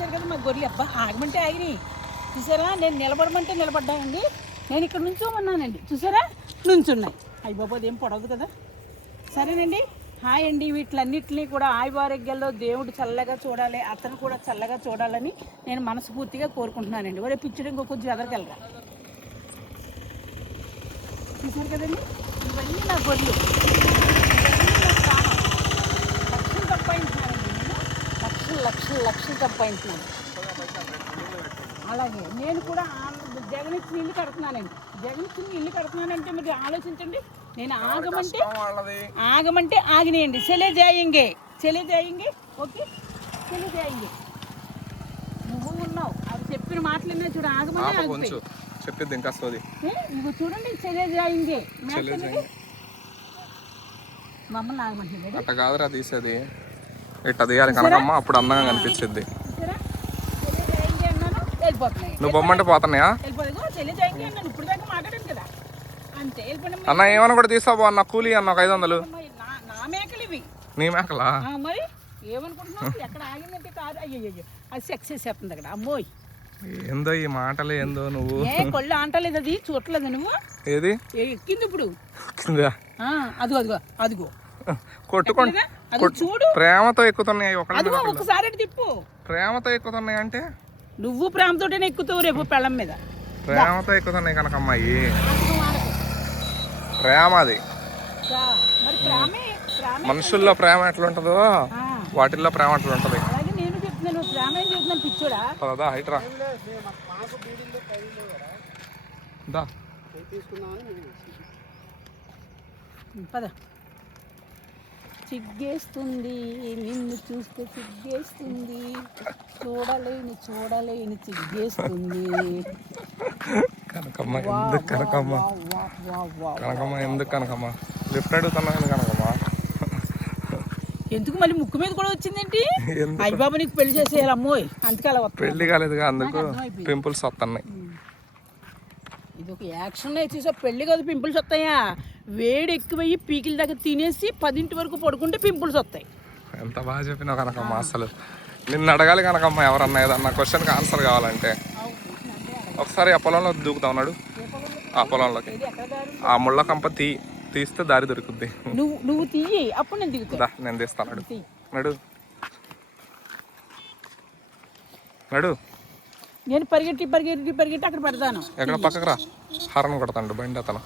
చూశారు కదా మా గొర్రెలు. అబ్బా ఆగమంటే ఆగినాయి చూసారా? నేను నిలబడమంటే నిలబడ్డానండి. నేను ఇక్కడ నుంచోమన్నానండి. చూసారా? నుంచున్నాయి. అయ్యి బాబు అదేం పొడవదు కదా. సరేనండి. హాయ్ అండి. వీటిలన్నింటినీ కూడా ఆయువారోగ్యాల్లో దేవుడు చల్లగా చూడాలి అతను కూడా చల్లగా చూడాలని నేను మనస్ఫూర్తిగా కోరుకుంటున్నానండి. ఒరే పిచ్చుడు ఇంకో కొంచెం ఎదరికెళ్ళరా చూసారు కదండి? ఇవన్నీ నా గొర్రెలు ఇవన్నీ నా ప్రాణం. లక్షలు సంపాదించినానండి నేను లక్షలు లక్షలు సంపాదించినాను అలాగే నేను కూడా జగన్ ఇచ్చిన ఇల్లు కడుతున్నానండి. జగన్ ఇచ్చిన ఇల్లు కడుతున్నానంటే మీరు ఆలోచించండి. నేను ఆగమంటే ఆగమంటే ఆగినాయండి. చెలే జాయింగే. చెలే జాయింగే. ఓకే? చెలే జాయింగే. నువ్వు ఉన్నావు. అది చెప్పిన మాటలు విన్నా చూడు ఆగమని పాప ఆగిపోయి. కొంచెం చెప్పిద్ది ఇంకా వస్తుంది. ఇగో చూడండి చెలే జాయింగే. మమ్మల్ని ఆగమంటుంది అట్ట కాదురా తీసేది. ఇట్ట తీయాలి కనకమ్మ అప్పుడు అందంగా కనిపించింది నువ్వు బొమ్మంటే పోతున్నాయా? అన్న ఏమన్నా కూడా తీసావు అన్న కూలీ అన్న ఒక ఐదు వందలు. నా మేకలు ఏందో ఈ మాటలు ఏందో నువ్వు? కొళ్ళు అంటలేదు అది చూడలేదు నువ్వు? ఏది? ఎక్కింది ఇప్పుడు. అదిగో అదిగో అదిగో. కొట్టుకోండి. ప్రేమతో ఎక్కుతున్నాయి. ఒకసారి తిప్పు. ప్రేమతో ఎక్కుతున్నాయి అంటే? నువ్వు ప్రేమతోటనే ఎక్కుతావు రేపు పెళ్ళం మీద. ప్రేమతో ఎక్కుతున్నాయి ఆటకం ఆడకు. ప్రేమ అది. మనుషుల్లో ప్రేమ ఎట్లుంటుందో వాటిల్లో ప్రేమ అట్లుంటది అలాగే నేను చెప్తున్నాను ప్రేమ ఏం చెప్తున్నాను పిచ్చోడా? పదా హైట్ రా దా. పద. సిగ్గేస్తుంది నిన్ను చూస్తే సిగ్గేస్తుంది. చూడలేని చూడలేని సిగ్గేస్తుంది. కనకమ్మ ఎందుకు కనకమ్మ. కనకమ్మ ఎందుకు కనకమ్మ? లిఫ్ట్ అడుగుతున్నా కానీ కనకమ్మ. ఎందుకు మళ్ళీ ముక్కు మీద కూడా వచ్చిందేంటి? ఎందుకు? అయ్య బాబు నీకు పెళ్ళి చేసేయాలి అమ్మోయ్. అందుకే అలా పెళ్ళి కాలేదుగా అందుకు. పింపుల్స్ వస్తున్నాయి. ఇది ఒక యాక్షన్ చూసా పెళ్ళి కాదు పింపుల్స్ వస్తాయా? వేడి ఎక్కువయ్యి పీకిల దగ్గర తినేసి పదింటి వరకు పడుకుంటే పింపుల్స్ వస్తాయి. ఎంత బాగా చెప్పినావు కనకమ్మ అసలు. నిన్ను అడగాలి కనకమ్మ ఎవరన్నా ఏదన్నా క్వశ్చన్కి ఆన్సర్ కావాలంటే. ఒకసారి ఆ పొలంలో దూకుతా ఉన్నాడు ఆ పొలంలోకి ఆ ముళ్ళ కంప తీ తీస్తే దారి దొరుకుద్ది. నువ్వు నువ్వు తీయి అప్పుడు నేను దిగుతా. నేను తీస్తాను తీ నడు నడు. నేను పరిగెట్టి పరిగెట్టి పరిగెట్టి అక్కడ పెడతాను. ఎక్కడ పక్కకు రా. హారన్ కొడతాడు బండి అతను.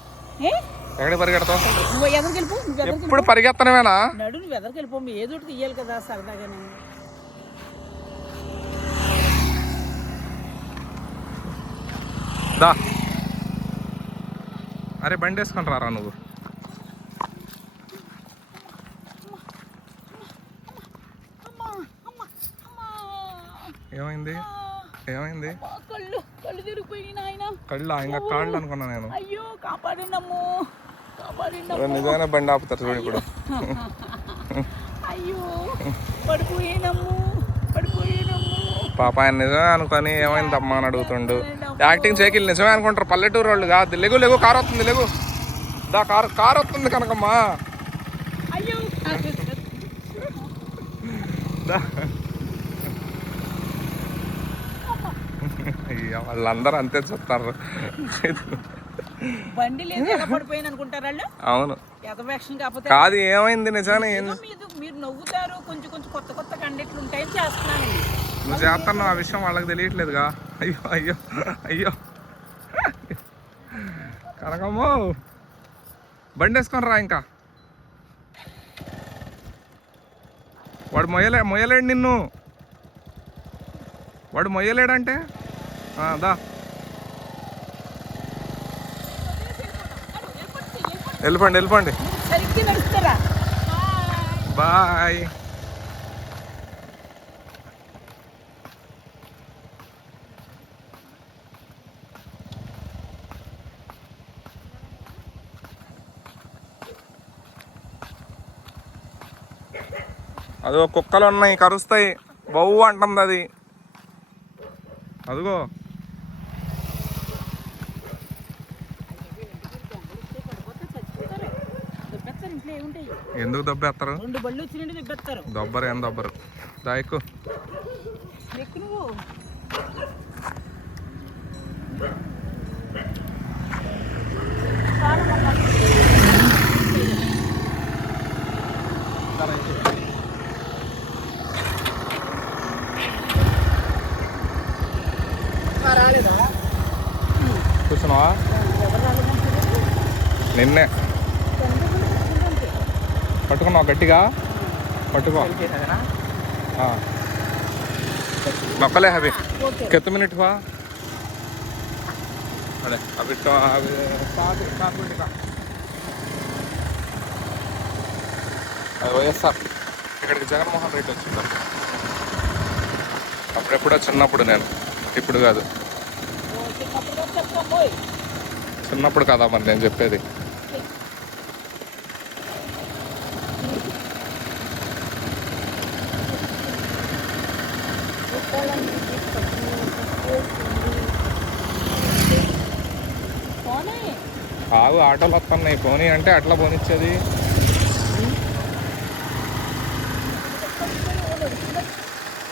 ఏ? ఎక్కడ పరిగెడతావు? నువ్వు ఎదరికి వెళ్ళిపో? నువ్వు ఎదరికి ఎప్పుడు పరిగెత్తనమేనా? నడు నువ్వు ఎదరికి వెళ్ళిపో? ఏదో ఒకటి తీయాలి కదా సరదాగానే. దా. అరే బండి వేసుకొని రారా నువ్వు? ఏమైంది? ఏమైంది? కళ్ళు కళ్ళు తిరిగిపోయి నాయన. కళ్ళ ఇంకా కాళ్ళు అనుకున్నా నేను. అయ్యో ఇవాళ నిజంగానే బండి ఆపుతారు చూడు ఇప్పుడు. అయ్యో పడిపోయినమ్ము పడిపోయినమ్ము. పాప ఆయన నిజమే అనుకొని ఏమైంది అమ్మా అని అడుగుతుండు. యాక్టింగ్ చేయకిల్ నిజమే అనుకుంటారు పల్లెటూరు వాళ్ళు. కాదు లెగు లెగు కారు వస్తుంది లెగు. దా కారు కారు వస్తుంది కనకమ్మా. అయ్యో. దా అయ్యో వాళ్ళందరూ అంతే చూస్తారు. బండి లేదు ఎలా పడిపోయాను అనుకుంటారు వాళ్ళు? అవును. ఎదవేక్షం కాకపోతే కాదు ఏమైంది నిజానే మీరు నవ్వుతారు కొంచెం కొంచెం కొత్త కొత్త కండిట్లు ఉంటాయని చేస్తున్నానండి నువ్వు చేస్తున్నావు ఆ విషయం వాళ్ళకి తెలియట్లేదుగా? అయ్యో అయ్యో అయ్యో. కనకమ్మో బండి వేసుకొని రా ఇంకా. వాడు మొయ్యలే మొయ్యలేడు నిన్ను. వాడు మొయ్యలేడంటే? దా. వెళ్ళిపోండి వెళ్ళిపోండి. బాయ్. అదిగో కుక్కలు ఉన్నాయి కరుస్తాయి. బవ్వు అంటుంది అది. అదిగో. ఎందుకు దెబ్బేస్తారు రెండు బళ్ళు వచ్చినట్టు దొబ్బరు ఏం దొబ్బరు? దాయకు ఎక్కు. నువ్వు. కూర్చున్నావా నిన్నే. పట్టుకున్నావు గట్టిగా? పట్టుకో. నొక్కలే అవి. కిత్త మినిట్ వా. అదే అవి అవి. అది వైఎస్ఆర్ ఇక్కడికి జగన్మోహన్ రెడ్డి వచ్చిందా? అప్పుడెప్పుడో చిన్నప్పుడు నేను. ఇప్పుడు కాదు. చిన్నప్పుడు కదా మరి నేను చెప్పేది? ఆగు ఆటోలు వస్తున్నాయి. పోనీ అంటే అట్లా పోనిచ్చేది.